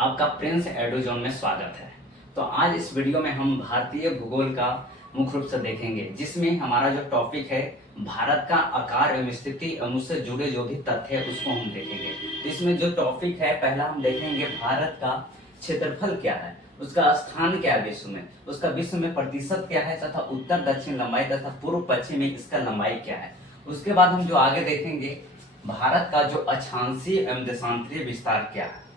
आपका प्रिंस एडोजोन में स्वागत है। तो आज इस वीडियो में हम भारतीय भूगोल का मुख्य रूप से देखेंगे, जिसमें हमारा जो टॉपिक है भारत का आकार एवं स्थिति एवं उससे जुड़े जो भी तथ्य है उसको हम देखेंगे। तो इसमें जो टॉपिक है, पहला हम देखेंगे भारत का क्षेत्रफल क्या है, उसका स्थान क्या है विश्व में, उसका विश्व में प्रतिशत क्या है तथा उत्तर दक्षिण लंबाई तथा पूर्व पश्चिम में इसका लंबाई क्या है। उसके बाद हम जो आगे देखेंगे भारत का जो अक्षांशीय एवं देशांतरीय विस्तार क्या है।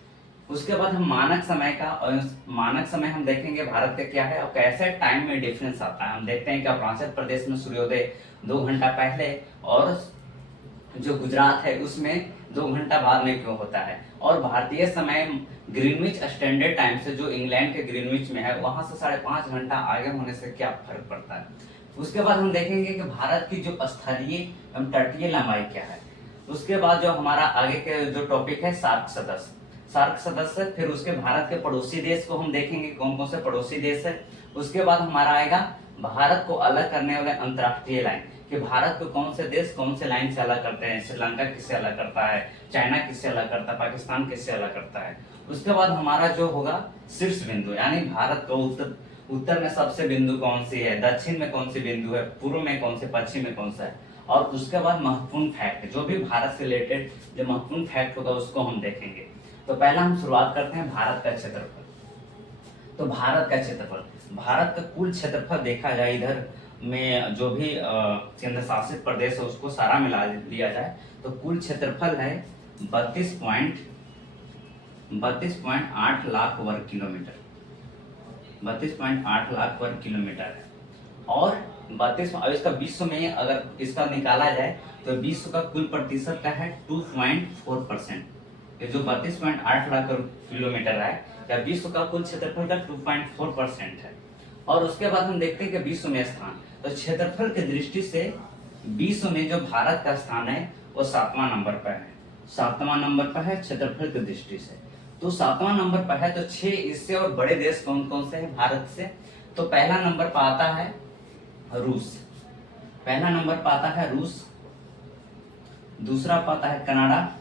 उसके बाद हम मानक समय का, और मानक समय हम देखेंगे भारत का क्या है और कैसे टाइम में डिफरेंस आता है। हम देखते हैं कि अरुणाचल प्रदेश में सूर्योदय 2 घंटा पहले और जो गुजरात है उसमें 2 घंटा बाद में क्यों होता है, और भारतीय समय ग्रीनविच स्टैंडर्ड टाइम से जो इंग्लैंड के ग्रीनविच में है वहां से 5.5 घंटा आगे होने से क्या फर्क पड़ता है। उसके बाद हम देखेंगे कि भारत की जो स्थलीय एवं तटीय लंबाई क्या है। उसके बाद जो हमारा आगे के जो टॉपिक है सार्क सदस्य, फिर उसके भारत के पड़ोसी देश को हम देखेंगे कौन कौन से पड़ोसी देश है। उसके बाद हमारा आएगा भारत को अलग करने वाले अंतरराष्ट्रीय लाइन, कि भारत को कौन से देश कौन से लाइन से अलग करते हैं, श्रीलंका किससे अलग करता है, चाइना किससे अलग करता है, पाकिस्तान किससे अलग करता है। उसके बाद हमारा जो होगा शीर्ष बिंदु, यानी भारत को उत्तर में सबसे बिंदु कौन सी है, दक्षिण में कौन सी बिंदु है, पूर्व में कौन से, पश्चिम में कौन सा है। और उसके बाद महत्वपूर्ण फैक्ट, जो भी भारत से रिलेटेड जो महत्वपूर्ण फैक्ट होगा उसको हम देखेंगे। तो पहला हम शुरुआत करते हैं भारत का क्षेत्रफल। तो भारत का क्षेत्रफल, भारत का कुल क्षेत्रफल देखा जाए, इधर में जो भी केंद्र शासित प्रदेश है उसको सारा मिला लिया जाए तो कुल क्षेत्रफल है 32.8 लाख वर्ग किलोमीटर, 32.8 लाख वर्ग किलोमीटर है। और 32, अब इसका विश्व में अगर इसका निकाला जाए तो विश्व का कुल प्रतिशत का है 2.4%। जो 32.8 लाख किलोमीटर है या विश्व का कुल क्षेत्रफल का 2.4% है। और उसके बाद हम देखते हैं कि विश्व में स्थान, तो क्षेत्रफल की दृष्टि से विश्व में जो भारत का स्थान है वो 7वां नंबर पर है, 7वां नंबर पर है क्षेत्रफल की दृष्टि से। तो 7वां नंबर पर है, तो 6 इससे और बड़े देश कौन कौन से हैं भारत से। तो पहला नंबर पर आता है रूस, पहला नंबर पर आता है रूस, दूसरा पाता है कनाडा,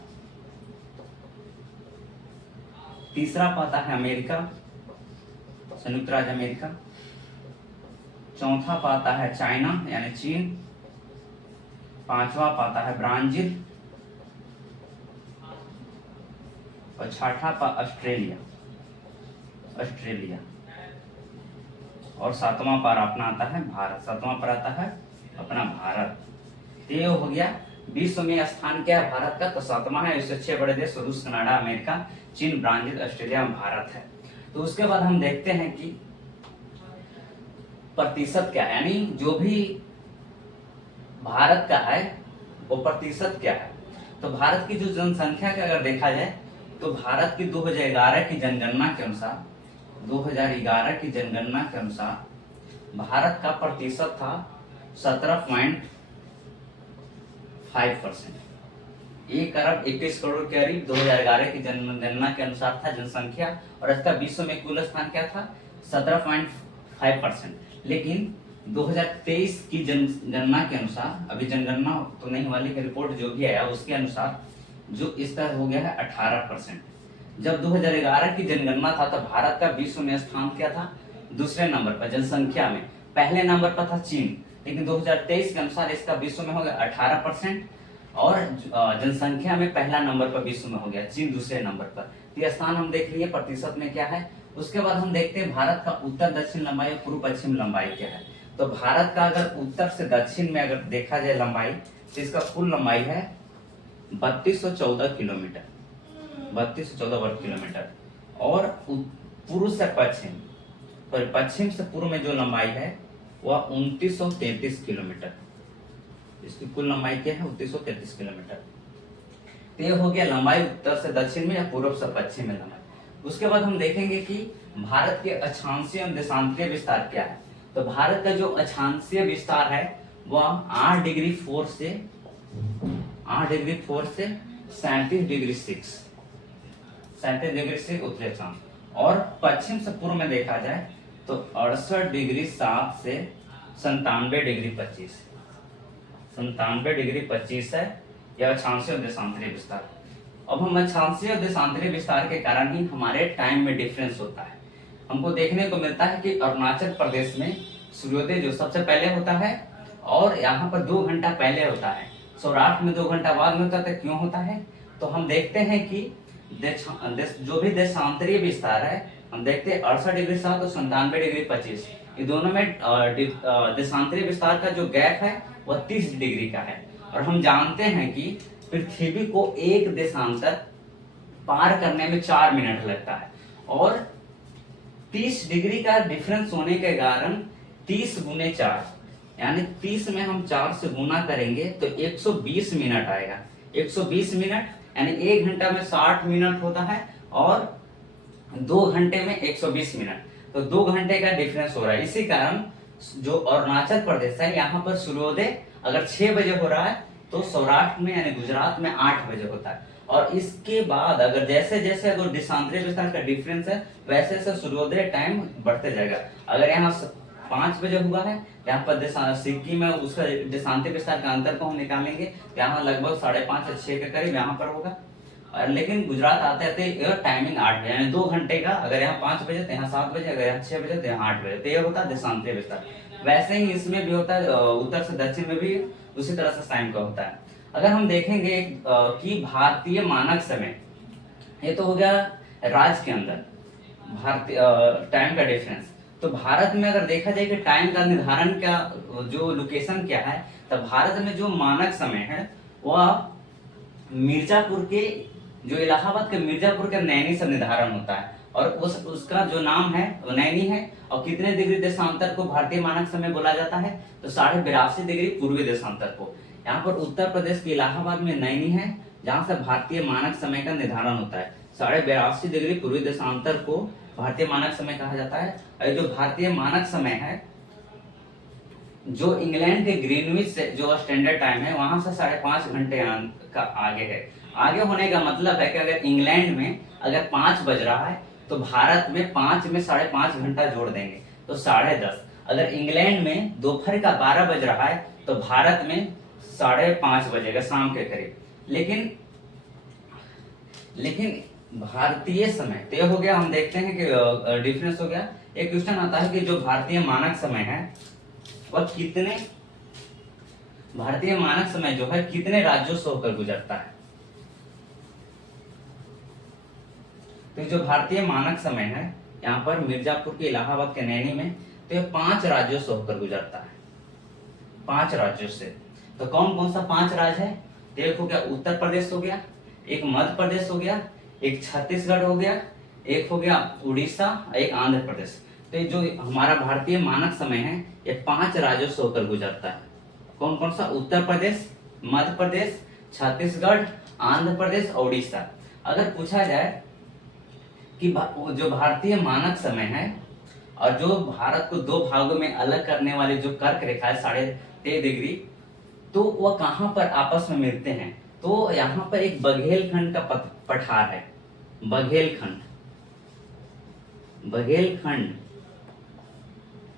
तीसरा पाता है अमेरिका, संयुक्त राज्य अमेरिका, चौथा पाता है चाइना यानी चीन, पांचवा पाता है ब्राजील, और छठा ऑस्ट्रेलिया, और सातवां पर अपना आता है भारत, सातवां पर आता है अपना भारत। तो ये हो गया विश्व में स्थान क्या है भारत का, तो 7वां है। इससे 6 बड़े देश रूस, कनाडा, अमेरिका, चीन, ब्राजील, ऑस्ट्रेलिया, भारत है। तो उसके बाद हम देखते हैं कि प्रतिशत क्या है, यानी जो भी भारत का है वो प्रतिशत क्या है। तो भारत की जो जनसंख्या का अगर देखा जाए तो भारत की 2011 की जनगणना के अनुसार, 2011 की जनगणना के अनुसार भारत का प्रतिशत था 17.5%, 1 अरब 21 करोड़ के करीब 2011 की जनगणना के अनुसार था जनसंख्या। और इसका विश्व में कुल स्थान क्या था 17.5%। लेकिन 2023 की जनगणना के अनुसार, अभी जनगणना तो नहीं वाली की रिपोर्ट जो भी आया उसके अनुसार जो इसका हो गया है 18%। जब 2011 की जनगणना था तो भारत का विश्व में स्थान क्या था, दूसरे नंबर पर जनसंख्या में, पहले नंबर पर था चीन, लेकिन 2023 के अनुसार इसका विश्व में हो गया 18%, और जनसंख्या में पहला नंबर पर विश्व में हो गया, चीन दूसरे नंबर पर। ये स्थान हम देख लिए प्रतिशत में क्या है। उसके बाद हम देखते हैं भारत का उत्तर दक्षिण लंबाई और पूर्व पश्चिम लंबाई क्या है। तो भारत का अगर उत्तर से दक्षिण में अगर देखा जाए लंबाई, तो इसका कुल लंबाई है 3214 किलोमीटर, 3214 वर्ग किलोमीटर। और पूर्व से पश्चिम, तो पश्चिम से पूर्व में जो लंबाई है वह 2933 किलोमीटर, इसकी कुल लंबाई क्या है 2933 किलोमीटर। तो ये हो गया लंबाई उत्तर से दक्षिण में या पूर्व से पश्चिम में लंबाई। उसके बाद हम देखेंगे कि भारत के अक्षांशीय एवं देशांतरीय विस्तार क्या है। तो भारत का जो अक्षांशीय विस्तार है वह 8 डिग्री 4 से 37 डिग्री 6 उत्तरी अक्षांश, और पश्चिम से पूर्व में देखा जाए तो 68 डिग्री 7 से 97 डिग्री 25 है यह अक्षांशीय और देशांतरीय विस्तार। अब हम अक्षांशीय और देशांतरीय विस्तार के कारण ही हमारे टाइम में डिफरेंस होता है। हमको देखने को मिलता है कि अरुणाचल प्रदेश में सूर्योदय जो सबसे पहले होता है और यहाँ पर 2 घंटा पहले होता है, सौराष्ट्र में 2 घंटा बाद में होता है। क्यों होता है? तो हम देखते हैं कि जो भी देशांतरीय विस्तार है, हम देखते हैं 68 डिग्री 7 और 97 डिग्री 25, ये दोनों में देशांतरीय विस्तार का जो गैप है वह 30 डिग्री का है। और हम जानते हैं कि पृथ्वी को एक देशांतर पार करने में 4 मिनट लगता है, और 30 डिग्री का डिफरेंस होने के कारण 30 गुने 4, यानी 30 में हम 4 से गुना करेंगे तो 120 मिनट आएगा। 120 मिनट यानी 1 घंटा में 60 मिनट होता है और 2 घंटे में 120 मिनट, तो 2 घंटे का डिफरेंस हो रहा है। इसी कारण जो अरुणाचल प्रदेश है, यहाँ पर सूर्योदय अगर 6 बजे हो रहा है तो सौराष्ट्र में यानी गुजरात में 8 बजे होता है। और इसके बाद अगर जैसे जैसे अगर देशांतरीय विस्तार का डिफरेंस है वैसे वैसे सूर्योदय टाइम बढ़ते जाएगा। अगर यहाँ 5 बजे हुआ है, यहाँ पर सिक्किम में उसका देशांतरीय विस्तार का अंतर को हम निकालेंगे, यहाँ लगभग 5:30 से 6 के करीब यहाँ पर होगा। लेकिन गुजरात आते आते टाइमिंग 8 बजे, यानी 2 घंटे का। अगर यहाँ 5 बजे तो यहाँ 7 बजे, अगर यहाँ 6 बजे तो यहाँ 8 बजे। तो ये होता है देशांतरीय विस्तार। वैसे ही इसमें भी होता है, उत्तर से दक्षिण में भी उसी तरह से टाइम का होता है। अगर हम देखेंगे कि भारतीय मानक समय, ये तो हो गया राज्य के अंदर भारतीय टाइम का डिफरेंस। तो भारत में अगर देखा जाए कि टाइम का निर्धारण का जो लोकेशन क्या है, तो भारत में जो मानक समय है वह मिर्जापुर के, जो इलाहाबाद के मिर्जापुर के नैनी से निर्धारण होता है, और उसका जो नाम है वो नैनी है। और कितने डिग्री देशांतर को भारतीय मानक समय बोला जाता है? तो 82.5 डिग्री पूर्वी देशांतर को। यहाँ पर उत्तर प्रदेश के इलाहाबाद में नैनी है, जहाँ से भारतीय मानक समय का निर्धारण होता है। 82.5 डिग्री पूर्वी देशांतर को भारतीय मानक समय कहा जाता है। और जो भारतीय मानक समय है, जो इंग्लैंड के ग्रीनविच से जो स्टैंडर्ड टाइम है वहां से 5.5 घंटे का आगे है। आगे होने का मतलब है कि अगर इंग्लैंड में अगर 5 बज रहा है तो भारत में 5 में 5.5 घंटा जोड़ देंगे तो 10:30। अगर इंग्लैंड में दोपहर का 12 बज रहा है तो भारत में 5:30 बजेगा, शाम के करीब। लेकिन भारतीय समय तय हो गया। हम देखते हैं कि डिफरेंस हो गया। एक क्वेश्चन आता है कि जो भारतीय मानक समय है वह भारतीय मानक समय जो है कितने राज्यों से होकर गुजरता है? तो जो भारतीय मानक समय है यहाँ पर मिर्जापुर के इलाहाबाद के नैनी में, तो ये 5 राज्यों से होकर गुजरता है। 5 राज्यों से। तो कौन कौन सा 5 राज्य है? एक हो गया उत्तर प्रदेश हो गया, एक मध्य प्रदेश हो गया, एक छत्तीसगढ़ हो गया, एक हो गया उड़ीसा, एक आंध्र प्रदेश। तो ये जो हमारा भारतीय मानक समय है ये 5 राज्यों से होकर गुजरता है। कौन कौन सा? उत्तर प्रदेश, मध्य प्रदेश, छत्तीसगढ़, आंध्र प्रदेश और उड़ीसा। अगर पूछा जाए कि जो भारतीय मानक समय है और जो भारत को 2 भागों में अलग करने वाली जो कर्क रेखा है 13.5 डिग्री, तो वह कहां पर आपस में मिलते हैं? तो यहाँ पर एक बघेलखंड का पठार है। बघेलखंड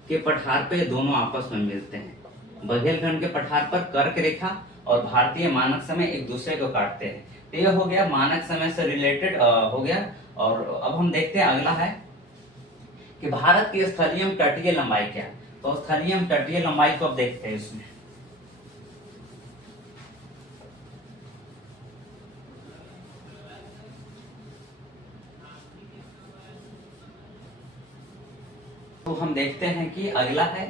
के पठार पे दोनों आपस में मिलते हैं। बघेलखंड के पठार पर कर्क रेखा और भारतीय मानक समय एक दूसरे को काटते हैं। तो यह हो गया मानक समय से रिलेटेड हो गया। और अब हम देखते हैं अगला है कि भारत की स्थलीय तटीय लंबाई क्या है। तो स्थलीय तटीय लंबाई को अब देखते हैं इसमें। तो हम देखते हैं कि अगला है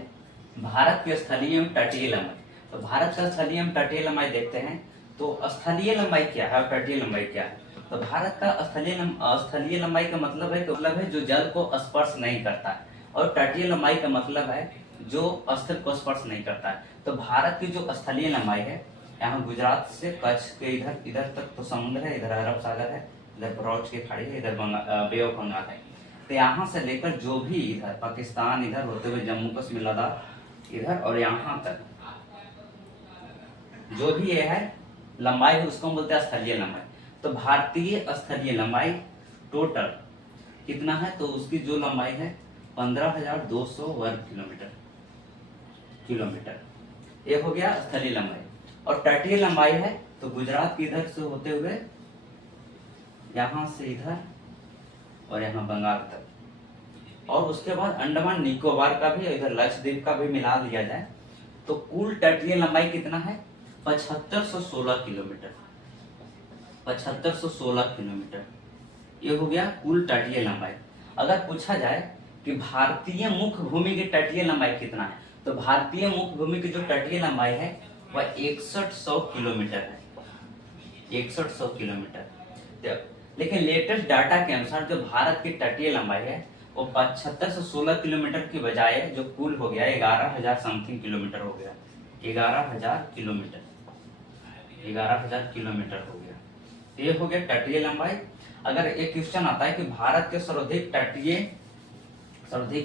भारत की स्थलीय तटीय लंबाई। तो भारत का स्थलीय तटीय लंबाई देखते हैं। तो स्थलीय लंबाई क्या है और तटीय लंबाई क्या है? तो भारत का स्थलीय लंबाई का मतलब है जो जल को स्पर्श नहीं करता है, और तटीय लंबाई का मतलब है जो स्थल को स्पर्श नहीं करता है। तो भारत की जो स्थलीय लंबाई है, यहाँ गुजरात से कच्छ के इधर तक तो समुद्र है, इधर अरब सागर है, इधर बरौच की खाड़ी है, इधर बे ऑफ बंगाल है। तो यहाँ से लेकर जो भी इधर पाकिस्तान, इधर होते हुए जम्मू कश्मीर, लद्दाख इधर, और यहाँ तक जो भी ये है लंबाई है उसको हम बोलते हैं स्थलीय लंबाई। तो भारतीय स्थलीय लंबाई टोटल कितना है? तो उसकी जो लंबाई है 15,200 वर्ग किलोमीटर। ये हो गया स्थलीय लंबाई। और तटीय लंबाई है तो गुजरात की इधर से होते हुए यहाँ से इधर और यहाँ बंगाल तक, और उसके बाद अंडमान निकोबार का भी, इधर लक्षद्वीप का भी मिला दिया जाए तो कुल तटीय लंबाई कितना है? 7516 किलोमीटर। 7516 किलोमीटर ये हो गया कुल तटीय लंबाई। अगर पूछा जाए कि भारतीय मुख्य भूमि की तटीय लंबाई कितना है, तो भारतीय मुख्य भूमि की जो तटीय लंबाई है वह 6100 किलोमीटर है। 6100 किलोमीटर। लेकिन लेटेस्ट डाटा के अनुसार जो भारत की तटीय लंबाई है वो 7516 किलोमीटर की बजाय जो कुल हो गया 11,000 समथिंग किलोमीटर हो गया। 11,000 किलोमीटर, 11,000 किलोमीटर हो गया। ये हो गया तटीय लंबाई। अगर एक क्वेश्चन आता है कि भारत के सर्वाधिक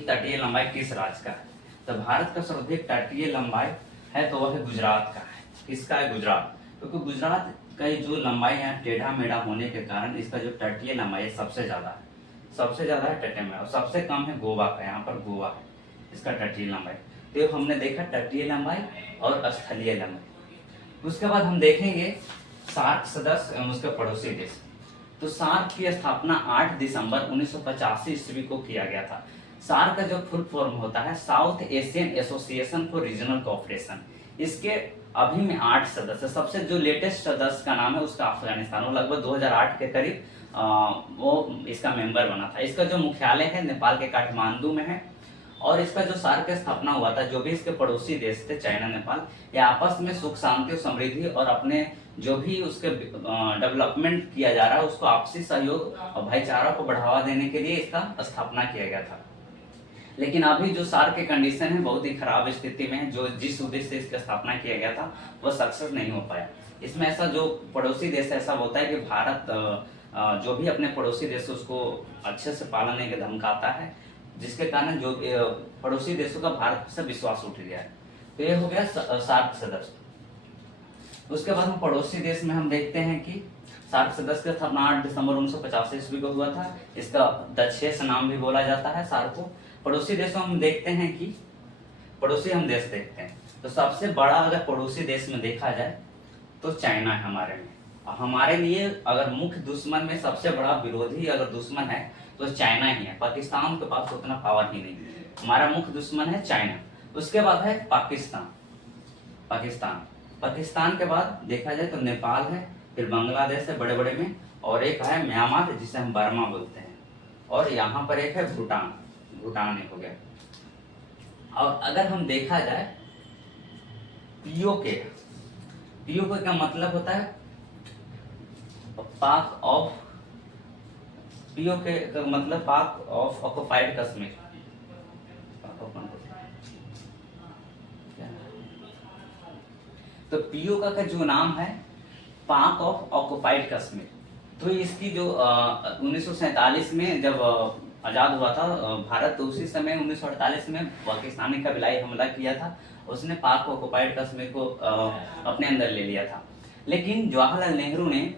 तटीय लंबाई किस राज्य का है, तो भारत का सर्वाधिक तटीय लंबाई है तो वह गुजरात का है। किसका है? गुजरात। क्योंकि गुजरात का जो लंबाई है टेढ़ा मेढ़ा होने के कारण इसका जो तटीय लंबाई है सबसे ज्यादा है, सबसे ज्यादा है तटीय में, और सबसे कम है गोवा का। यहाँ पर गोवा है इसका तटीय लंबाई। तो हमने देखा तटीय लंबाई और स्थलीय लंबाई। उसके बाद हम देखेंगे सार्क सदस्य एवं उसके पड़ोसी देश। तो सार्क की स्थापना 8 दिसंबर 1985 ईस्वी को किया गया था। सार्क का जो फुल फॉर्म होता है south Asian association for regional cooperation. इसके अभी में 8 सदस्य। सबसे जो लेटेस्ट सदस्य का नाम है उसका अफगानिस्तान, वो लगभग 2008 के करीब वो इसका मेंबर बना था। इसका जो मुख्यालय है नेपाल के काठमांडू में है। और इसका जो सार्क का स्थापना हुआ था, जो भी इसके पड़ोसी देश थे चाइना, नेपाल, ये आपस में सुख शांति और समृद्धि और अपने जो भी उसके डेवलपमेंट किया जा रहा है उसको आपसी सहयोग और भाईचारा को बढ़ावा देने के लिए इसका स्थापना किया गया था। लेकिन अभी जो सार्क के कंडीशन है बहुत ही खराब स्थिति में है। जो जिस उद्देश्य से इसका स्थापना किया गया था वह सक्सेस नहीं हो पाया। इसमें ऐसा जो पड़ोसी देश ऐसा होता है कि भारत जो भी अपने पड़ोसी देश उसको अच्छे से पालने के धमकाता है, जिसके कारण जो पड़ोसी देशों का भारत से विश्वास उठ गया है। तो ये हो गया सार्क सदस्य। उसके बाद हम पड़ोसी देश में हम देखते हैं कि सार्क सदस्य का स्थापना 8 दिसंबर 1985 ईस्वी को हुआ था। इसका दक्षेस नाम भी बोला जाता है सार्क को। पड़ोसी देशों हम देखते हैं कि पड़ोसी हम देश देखते हैं तो सबसे बड़ा अगर पड़ोसी देश में देखा जाए तो चाइना है हमारे में। हमारे लिए अगर मुख्य दुश्मन में सबसे बड़ा विरोधी अगर दुश्मन है तो चाइना ही है। पाकिस्तान के पास उतना पावर ही नहीं। हमारा मुख्य दुश्मन है चाइना। उसके बाद है पाकिस्तान के बाद देखा जाए तो नेपाल है, फिर बांग्लादेश है बड़े बड़े में, और एक है म्यांमार जिसे हम बर्मा बोलते हैं, और यहाँ पर एक है भूटान हो गया। और अगर हम देखा जाए पीओके का मतलब होता है पाक ऑफ ऑक्युपाइड कश्मीर। तो पीओके का जो नाम है पाक ऑफ ऑक्युपाइड कश्मीर। तो इसकी जो 1947 में जब आजाद हुआ था भारत, तो उसी समय 1948 में पाकिस्तान ने कबीलाई हमला किया था। उसने पाक ऑक्युपाइड कश्मीर को अपने अंदर ले लिया था। लेकिन जवाहरलाल नेहरू ने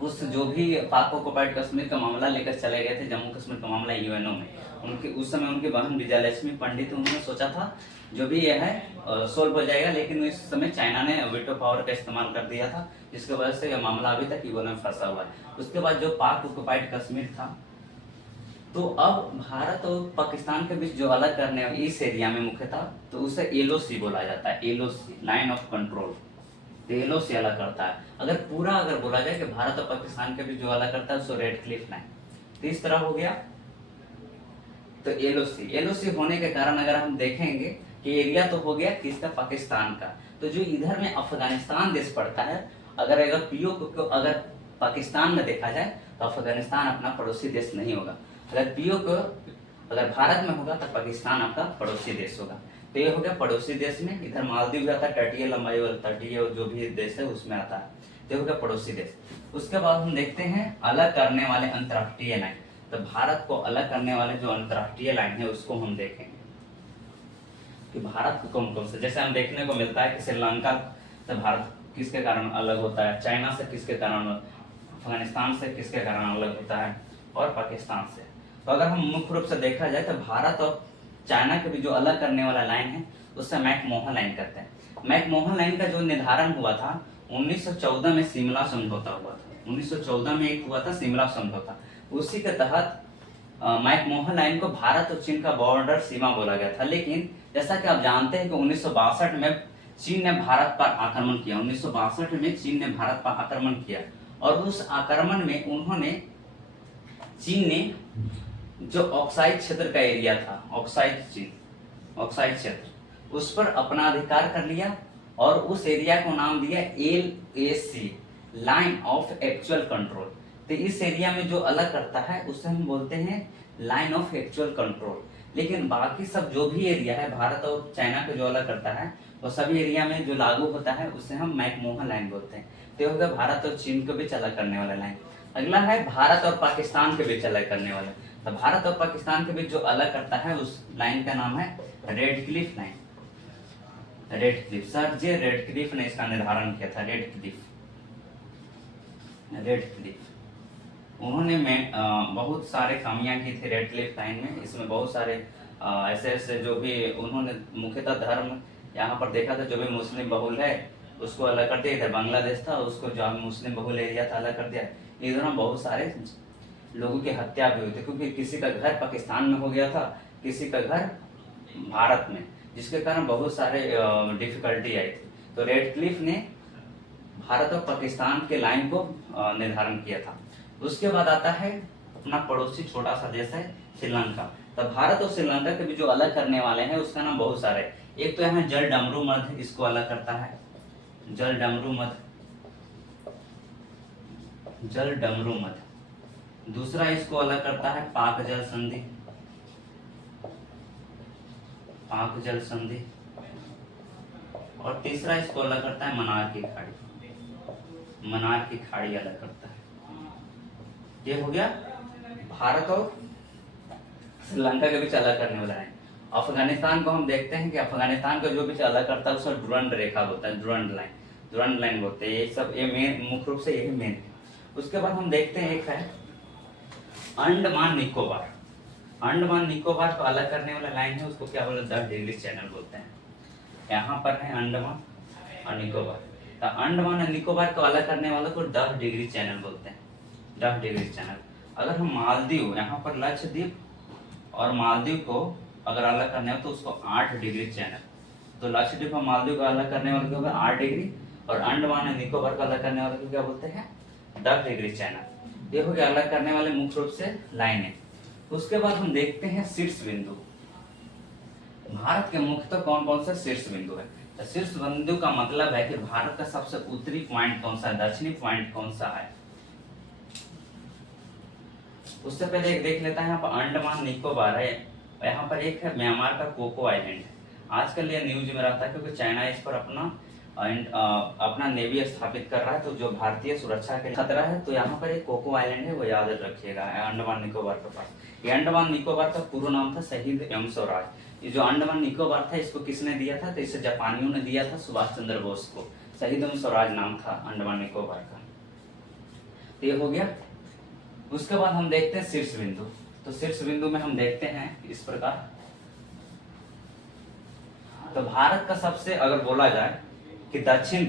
उस जो भी पाक ऑक्युपाइड कश्मीर का मामला लेकर चले गए थे, जम्मू कश्मीर का मामला यूएनओ में, उनके उस समय उनकी बहन विजयलक्ष्मी पंडित, उन्होंने सोचा था जो भी यह है सोल्व हो जाएगा। लेकिन उस समय चाइना ने वीटो पावर का इस्तेमाल कर दिया था, जिसकी वजह से यह मामला अभी तक यूएनओ में फंसा हुआ है। उसके बाद जो पाक ऑक्युपाइड कश्मीर था, तो अब भारत और पाकिस्तान के बीच जो अलग करने इस एरिया में मुख्य था, तो उसे एलओसी बोला जाता है। LOC line of control. तो एलओसी अलग करता है। अगर बोला जाए कि भारत और पाकिस्तान के बीच जो अलग करता है उसको रेड क्लिफ लाइन। तो इस तरह हो गया। तो एलओसी होने के कारण अगर हम देखेंगे कि एरिया तो हो गया किसका? पाकिस्तान का। तो जो इधर में अफगानिस्तान देश पड़ता है, अगर पीओ को अगर पाकिस्तान में देखा जाए तो अफगानिस्तान अपना पड़ोसी देश नहीं होगा। अगर पीओ को अगर भारत में होगा तो पाकिस्तान आपका पड़ोसी देश होगा। तो ये हो गया पड़ोसी देश में। इधर मालदीव भी आता है, तटीय लंबाई वाला तटीय जो भी देश है उसमें आता है। तो हो गया पड़ोसी देश। उसके बाद हम देखते हैं अलग करने वाले अंतर्राष्ट्रीय लाइन। तो भारत को अलग करने वाले जो अंतर्राष्ट्रीय लाइन है उसको हम देखेंगे कि भारत को कौन कौन से, जैसे हम देखने को मिलता है कि श्रीलंका से भारत किसके कारण अलग होता है, चाइना से किसके कारण, अफगानिस्तान से किसके कारण अलग होता है, और पाकिस्तान से। तो अगर हम मुख्य रूप से देखा जाए तो भारत और चाइना के भी जो अलग करने वाला लाइन है उससे मैकमोहन लाइन करते हैं। मैकमोहन लाइन का जो निर्धारण हुआ था 1914 में शिमला समझौता हुआ था। 1914 में एक हुआ था शिमला समझौता। उसी के तहत मैकमोहन लाइन को भारत और चीन का बॉर्डर सीमा बोला गया था। लेकिन जैसा कि आप जानते हैं कि 1962 में चीन ने भारत पर आक्रमण किया। 1962 में चीन ने भारत पर आक्रमण किया और उस आक्रमण में उन्होंने, चीन ने जो ऑक्साइड क्षेत्र का एरिया था, ऑक्साइड क्षेत्र, उस पर अपना अधिकार कर लिया और उस एरिया को नाम दिया LAC, line of actual control. तो इस एरिया में जो अलग करता है उसे हम बोलते हैं लाइन ऑफ एक्चुअल कंट्रोल। लेकिन बाकी सब जो भी एरिया है भारत और चाइना को जो अलग करता है, वो सभी एरिया में जो लागू होता है उसे हम मैकमोहन लाइन बोलते हैं। तो हो गया भारत और चीन को बीच अलग करने वाला लाइन। अगला है भारत और पाकिस्तान के बीच अलग करने वाला। तो भारत और पाकिस्तान के बीच जो अलग करता है उस लाइन का नाम है Radcliffe line. Radcliffe, sir जी रेड क्लिफ ने इसका निर्धारण किया था। रेड क्लिफ उन्होंने बहुत सारे कामियां की थी रेड क्लिफ लाइन में। इसमें बहुत सारे ऐसे ऐसे जो भी उन्होंने मुख्यतः धर्म यहाँ पर देखा था, जो भी मुस्लिम बहुल है उसको अलग कर दिया। इधर बांग्लादेश था, उसको जो मुस्लिम बहुल एरिया था अलग कर दिया। इधर बहुत सारे लोगों की हत्या भी हुई थी, क्योंकि किसी का घर पाकिस्तान में हो गया था, किसी का घर भारत में, जिसके कारण बहुत सारे डिफिकल्टी आई थी। तो रेड क्लिफ ने भारत और पाकिस्तान के लाइन को निर्धारण किया था। उसके बाद आता है अपना पड़ोसी छोटा सा देश है श्रीलंका। तो भारत और श्रीलंका के भी जो अलग करने वाले हैं उसका नाम बहुत सारे। एक तो यहाँ जल डमरू मध्य, इसको अलग करता है जल डमरू मध्य। दूसरा इसको अलग करता है पाक जल संधि। और तीसरा इसको अलग करता है मनार की खाड़ी अलग करता है। ये हो गया भारत और श्रीलंका के बीच अलग करने वाला है। अफगानिस्तान को हम देखते हैं कि अफगानिस्तान को जो बीच अलग करता है उसका डुरंड रेखा होता है, डुरंड लाइन बोलते हैं। ये सब ये मेन, मुख्य रूप से यही मेन है। उसके बाद हम देखते हैं एक है अंडमान निकोबार को अलग करने वाला लाइन है, उसको क्या बोलते हैं 10 डिग्री चैनल बोलते हैं। यहाँ पर है अंडमान और निकोबार। तो अंडमान और निकोबार को अलग करने वाले को 10 डिग्री चैनल बोलते हैं, 10 डिग्री चैनल। अगर हम मालदीव, यहाँ पर लक्षद्वीप और मालदीव को अगर अलग करने हो तो उसको 8 डिग्री चैनल। तो लक्षद्वीप और मालदीव को अलग करने वाले को 8 डिग्री, और अंडमान और निकोबार को अलग करने वाले को क्या बोलते हैं 10 डिग्री चैनल। ये हो गया अलग करने वाले मुख्य रूप से लाइनें। उसके बाद हम देखते हैं शीर्ष बिंदु। भारत के मुख्यतः कौन कौन से शीर्ष बिंदु है। तो शीर्ष बिंदु का मतलब है कि भारत का सबसे उत्तरी पॉइंट कौन सा है, दक्षिणी पॉइंट कौन सा है। उससे पहले एक देख लेता है, यहाँ पर अंडमान निकोबार है, यहाँ पर एक है म्यांमार का कोको आइलैंड है। आजकल ये न्यूज में रहता है क्योंकि चाइना इस पर अपना नेवी स्थापित कर रहा है, तो जो भारतीय सुरक्षा के खतरा है। तो यहाँ पर एक कोको आइलैंड है, वो याद रखिएगा, अंडमान निकोबार के पास। ये अंडमान निकोबार का पूरा नाम था शहीद एवं स्वराज। ये जो अंडमान निकोबार था इसको किसने दिया था, तो इसे जापानियों ने दिया था सुभाष चंद्र बोस को। शहीद एवं स्वराज नाम था अंडमान निकोबार का। तो ये हो गया। उसके बाद हम देखते हैं शीर्ष बिंदु। तो शीर्ष बिंदु में हम देखते हैं इस प्रकार। तो भारत का सबसे अगर बोला जाए कि दक्षिण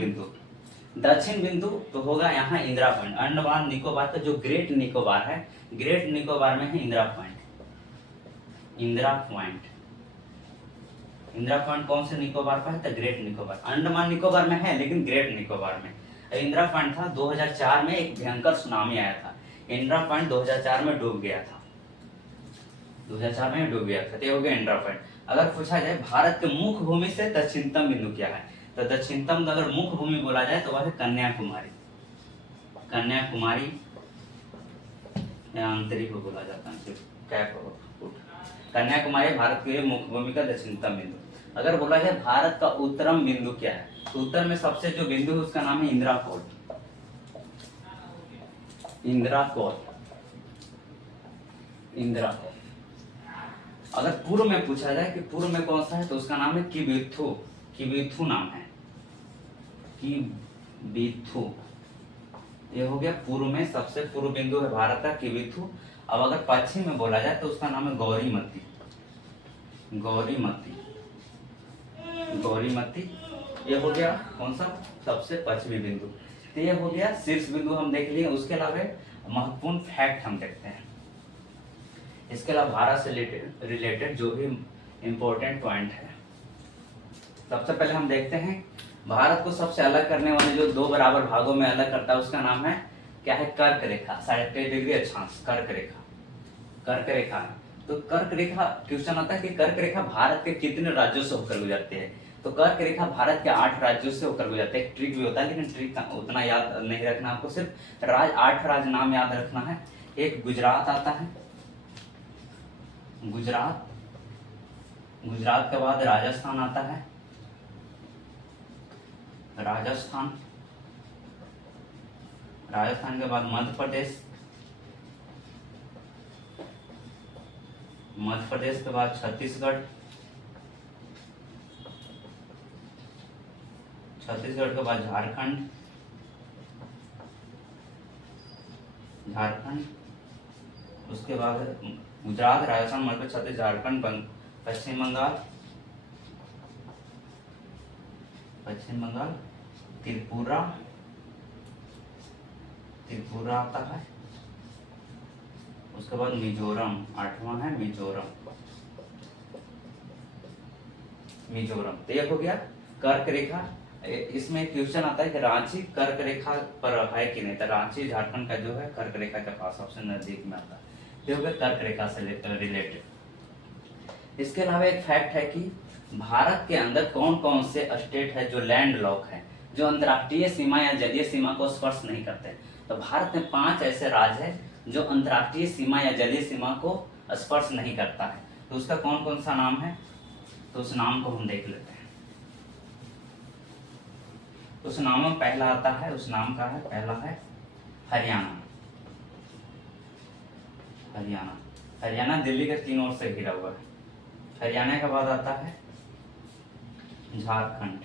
बिंदु तो होगा यहाँ इंदिरा पॉइंट। अंडमान निकोबार का जो ग्रेट निकोबार है, ग्रेट निकोबार में है इंदिरा पॉइंट कौन से निकोबार पर है, तो ग्रेट निकोबार। अंडमान निकोबार में है लेकिन ग्रेट निकोबार में। इंदिरा पॉइंट था 2004 में एक भयंकर सुनामी आया था, इंदिरा पॉइंट 2004 में डूब गया था, 2004 में डूब गया था। तो ये हो गया इंदिरा पॉइंट। अगर पूछा जाए भारत के मुख्य भूमि से दक्षिणतम बिंदु क्या है, तो दक्षिणतम अगर मुख्य भूमि बोला जाए तो वह है कन्याकुमारी आंतरिक को बोला जाता है, कन्याकुमारी भारत के मुख्य भूमि का दक्षिणतम बिंदु। अगर बोला जाए भारत का उत्तरम बिंदु क्या है, तो उत्तर में सबसे जो बिंदु है उसका नाम है इंदिरा कोल। अगर पूर्व में पूछा जाए कि पूर्व में कौन सा है, तो उसका नाम है किबिथु नाम है, किबिथु। ये हो गया पूर्व में, सबसे पूर्व बिंदु है भारत का किबिथु। अब अगर पश्चिम में बोला जाए तो उसका नाम है गौरीमती। ये हो गया कौन सा, सबसे पश्चिमी बिंदु। तो ये हो गया शीर्ष बिंदु हम देख लिए। उसके अलावा महत्वपूर्ण फैक्ट हम देखते हैं। इसके अलावा भारत से रिलेटेड जो भी इम्पोर्टेंट पॉइंट है, सबसे पहले हम देखते हैं भारत को सबसे अलग करने वाले जो दो बराबर भागों में अलग करता है उसका नाम है क्या है, कर्क रेखा, 30 डिग्री अक्षांश, कर्क रेखा। कर्क रेखा, तो कर्क रेखा क्वेश्चन आता है कि कर्क रेखा भारत के कितने राज्यों से होकर गुजरती है। तो कर्क रेखा भारत के 8 राज्यों से होकर गुजरती है। एक ट्रिक भी होता है, लेकिन ट्रिक उतना याद नहीं रखना आपको, सिर्फ 8 राज्य नाम याद रखना है। एक गुजरात आता है, गुजरात, गुजरात के बाद राजस्थान आता है, राजस्थान, राजस्थान के बाद मध्य प्रदेश, मध्य प्रदेश के बाद छत्तीसगढ़, छत्तीसगढ़ के बाद झारखंड, झारखंड, उसके बाद गुजरात, राजस्थान, मध्य प्रदेश, छत्तीसगढ़, झारखंड, पश्चिम बंगाल, पश्चिम बंगाल, त्रिपुरा, त्रिपुरा आता है, उसके बाद मिजोरम, 8वां है मिजोरम, मिजोरम। तो ये हो गया कर्क रेखा। इसमें क्वेश्चन आता है कि रांची कर्क रेखा पर है कि नहीं, तो रांची झारखंड का जो है कर्क रेखा के पास सबसे नजदीक में आता है। ये हो गया कर्क रेखा से रिलेटेड। इसके अलावा एक फैक्ट है कि भारत के अंदर कौन कौन से स्टेट है जो लैंड लॉक है, जो अंतर्राष्ट्रीय सीमा या जलीय सीमा को स्पर्श नहीं करते। तो भारत में 5 ऐसे राज्य है जो अंतर्राष्ट्रीय सीमा या जलीय सीमा को स्पर्श नहीं करता है। तो उसका कौन कौन सा नाम है, तो उस नाम को हम देख लेते हैं। उस नाम में पहला आता है, उस नाम का है, पहला है हरियाणा। हरियाणा, हरियाणा दिल्ली के 3 ओर से घिरा हुआ है। हरियाणा के बाद आता है झारखंड,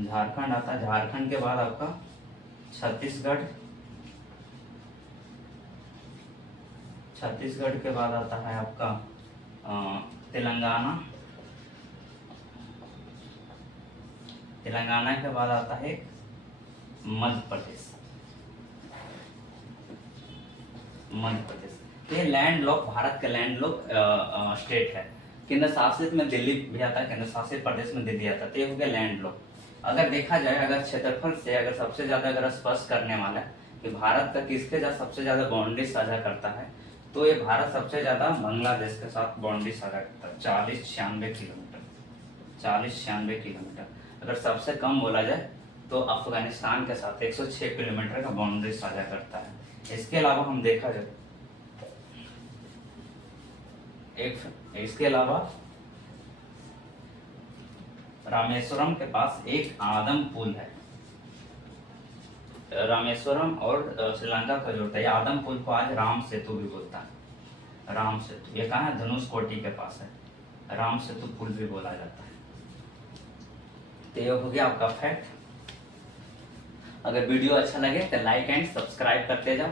झारखंड आता है, झारखंड के बाद आपका छत्तीसगढ़, छत्तीसगढ़ के बाद आता है आपका तेलंगाना, तेलंगाना के बाद आता है मध्य प्रदेश, मध्य प्रदेश। ये लैंड लॉक, भारत का लैंड लॉक स्टेट है। केंद्र शासित में दिल्ली भी आता है, केंद्र शासित प्रदेश में दिल्ली आता है। तो ये हो गया लैंड लॉक। अगर देखा जाए, अगर क्षेत्रफल से अगर सबसे ज्यादा अगर स्पर्श करने वाला है कि भारत का किसके साथ सबसे ज्यादा बाउंड्री साझा करता है, तो ये भारत सबसे ज्यादा बांग्लादेश के साथ बाउंड्री साझा करता है, 40-96 किलोमीटर, 40-96 किलोमीटर। अगर सबसे कम बोला जाए तो अफगानिस्तान के साथ 106 किलोमीटर का बाउंड्री साझा करता है। इसके अलावा हम देखा जाए, इसके अलावा रामेश्वरम के पास एक आदम पुल है। रामेश्वरम और श्रीलंका का जोड़ता है। आदम पुल को आज राम सेतु भी बोलता है, राम सेतु। ये कहाँ है, धनुष कोटी के पास है, राम सेतु पुल भी बोला जाता है। तो ये हो गया आपका फैक्ट। अगर वीडियो अच्छा लगे तो लाइक एंड सब्सक्राइब करते जाओ।